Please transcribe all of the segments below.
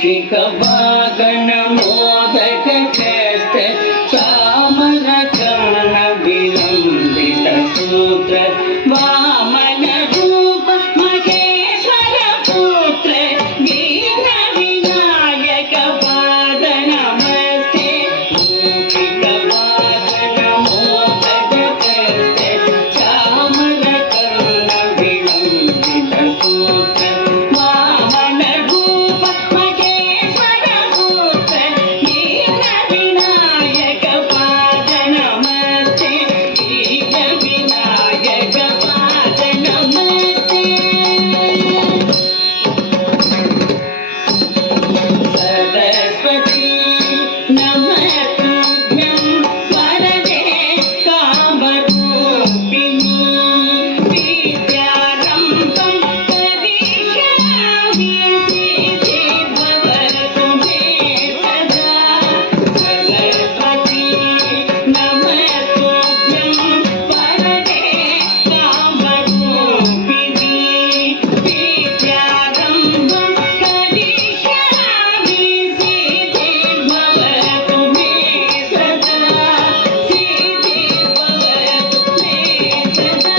मूषिक wagon modak चेष्ट चामर चरण विलंबित सूत्र वामन रूप महेश्वर पुत्र दीन विनायक पाद नमस्ते मूषिक वागन मोदक चेष्ट चामर चरण विलंबित सूत्र वामन रूप महेश्वर पुत्र दीन विनायक पाद नमस्ते दीन विनायक पाद नमस्ते सरस्वती नमस्तुभ्यं वरदे कामरूपिणी विद्यारम्भं करिष्यामि सिद्धिर्भवतु मे सदा सरस्वती नमस्तुभ्यं वरदे कामरूपिणी विद्यारम्भं करिष्यामि सिद्धिर्भवतु मे सदा सिद्धिर्भवतु मे सदा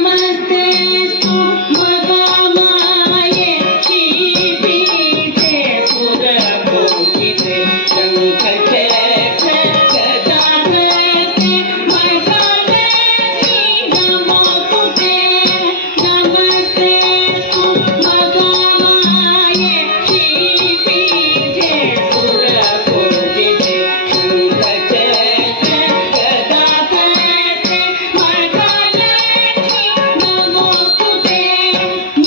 नमस्तेस्तु महामाये श्रीपीठे सुरपूजिते शङ्खचक्र गदाधरे महालक्ष्मी नमोस्तुते नमस्तेस्तु महामाये श्रीपीठे सुरपूजिते शङ्खचक्र गदाधरे महालक्ष्मी नमोस्तुते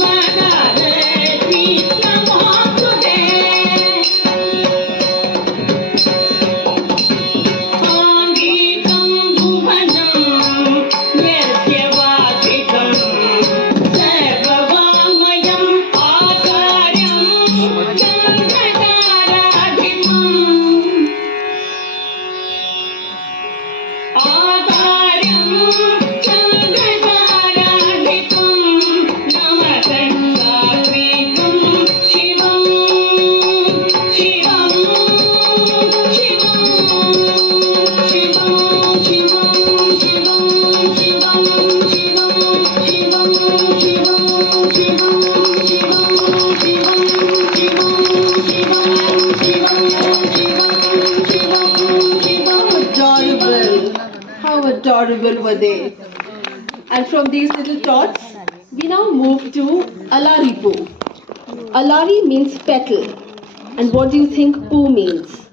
महालक्ष्मी नमोस्तुते साङ्गीतं भुवनं यस्य वाचिकं सर्ववाङ्मयम् आकार्यं चन्द्रताराधिपम् आकार्यं चन्द्रताराधिपं नमस्कारितं शिवं शिवं शिवं शिवं शिवं शिवं शिवं शिवं शिवं शिवं शिवं Adorable. How adorable were they? And from these little tots, we now move to Alari Po. Alari means petal. And what do you think Po means?